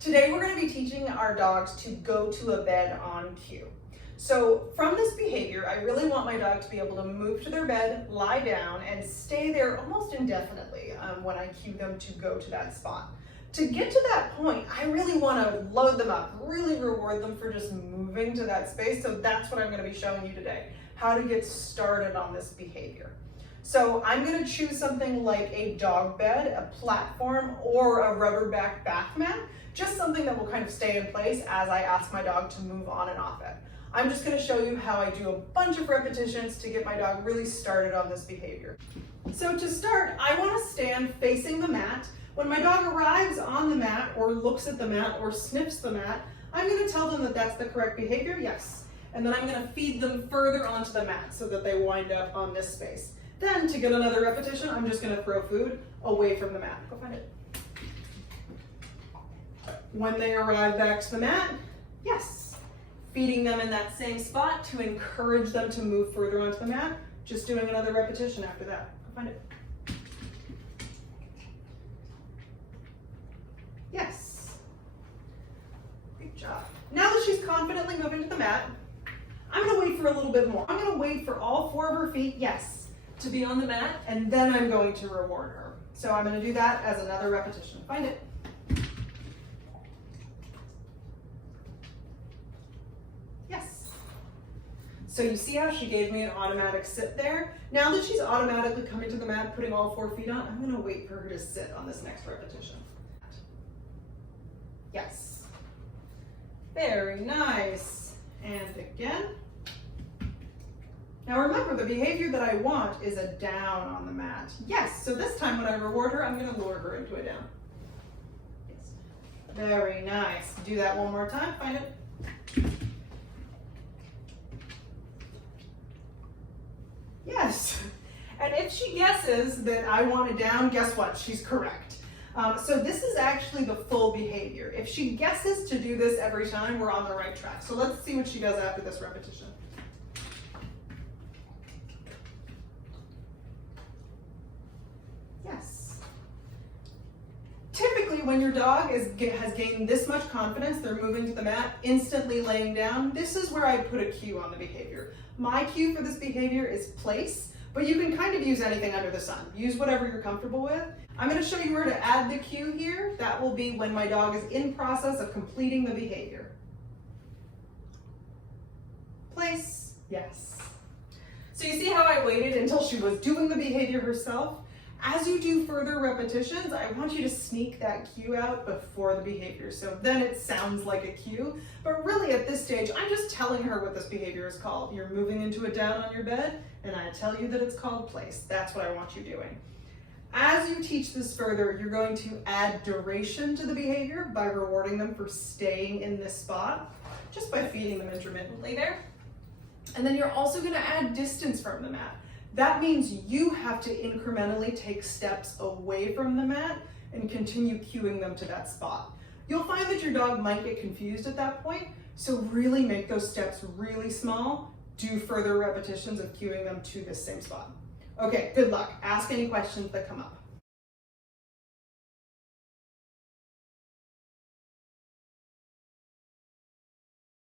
Today we're going to be teaching our dogs to go to a bed on cue. So from this behavior, I really want my dog to be able to move to their bed, lie down, and stay there almost indefinitely when I cue them to go to that spot. To get to that point, I really want to load them up, really reward them for just moving to that space. So that's what I'm going to be showing you today, how to get started on this behavior. So I'm going to choose something like a dog bed, a platform, or a rubber back bath mat, just something that will kind of stay in place as I ask my dog to move on and off it. I'm just going to show you how I do a bunch of repetitions to get my dog really started on this behavior. So to start, I want to stand facing the mat. When my dog arrives on the mat or looks at the mat or sniffs the mat, I'm going to tell them that that's the correct behavior, yes. And then I'm going to feed them further onto the mat so that they wind up on this space. Then to get another repetition, I'm just going to throw food away from the mat. Go find it. When they arrive back to the mat, yes. Feeding them in that same spot to encourage them to move further onto the mat. Just doing another repetition after that. Go find it. Yes. Good job. Now that she's confidently moving to the mat, I'm going to wait for a little bit more. I'm going to wait for all 4 of her feet, yes, to be on the mat, and then I'm going to reward her. So I'm going to do that as another repetition. Find it. Yes. So you see how she gave me an automatic sit there? Now that she's automatically coming to the mat, putting all 4 feet on, I'm going to wait for her to sit on this next repetition. Yes. Very nice. And again. Now remember, the behavior that I want is a down on the mat. Yes, so this time when I reward her, I'm going to lure her into a down. Yes. Very nice. Do that one more time. Find it. Yes. And if she guesses that I want it down, guess what? She's correct. So this is actually the full behavior. If she guesses to do this every time, we're on the right track. So let's see what she does after this repetition. Yes. Typically, when your dog has gained this much confidence, they're moving to the mat, instantly laying down, this is where I put a cue on the behavior. My cue for this behavior is place, but you can kind of use anything under the sun. Use whatever you're comfortable with. I'm going to show you where to add the cue here. That will be when my dog is in process of completing the behavior. Place, yes. So you see how I waited until she was doing the behavior herself? As you do further repetitions, I want you to sneak that cue out before the behavior. So then it sounds like a cue, but really at this stage, I'm just telling her what this behavior is called. You're moving into a down on your bed, and I tell you that it's called place. That's what I want you doing. As you teach this further, you're going to add duration to the behavior by rewarding them for staying in this spot, just by feeding them intermittently there. And then you're also going to add distance from the mat. That means you have to incrementally take steps away from the mat and continue cueing them to that spot. You'll find that your dog might get confused at that point, so really make those steps really small. Do further repetitions of cueing them to this same spot. Okay, good luck. Ask any questions that come up.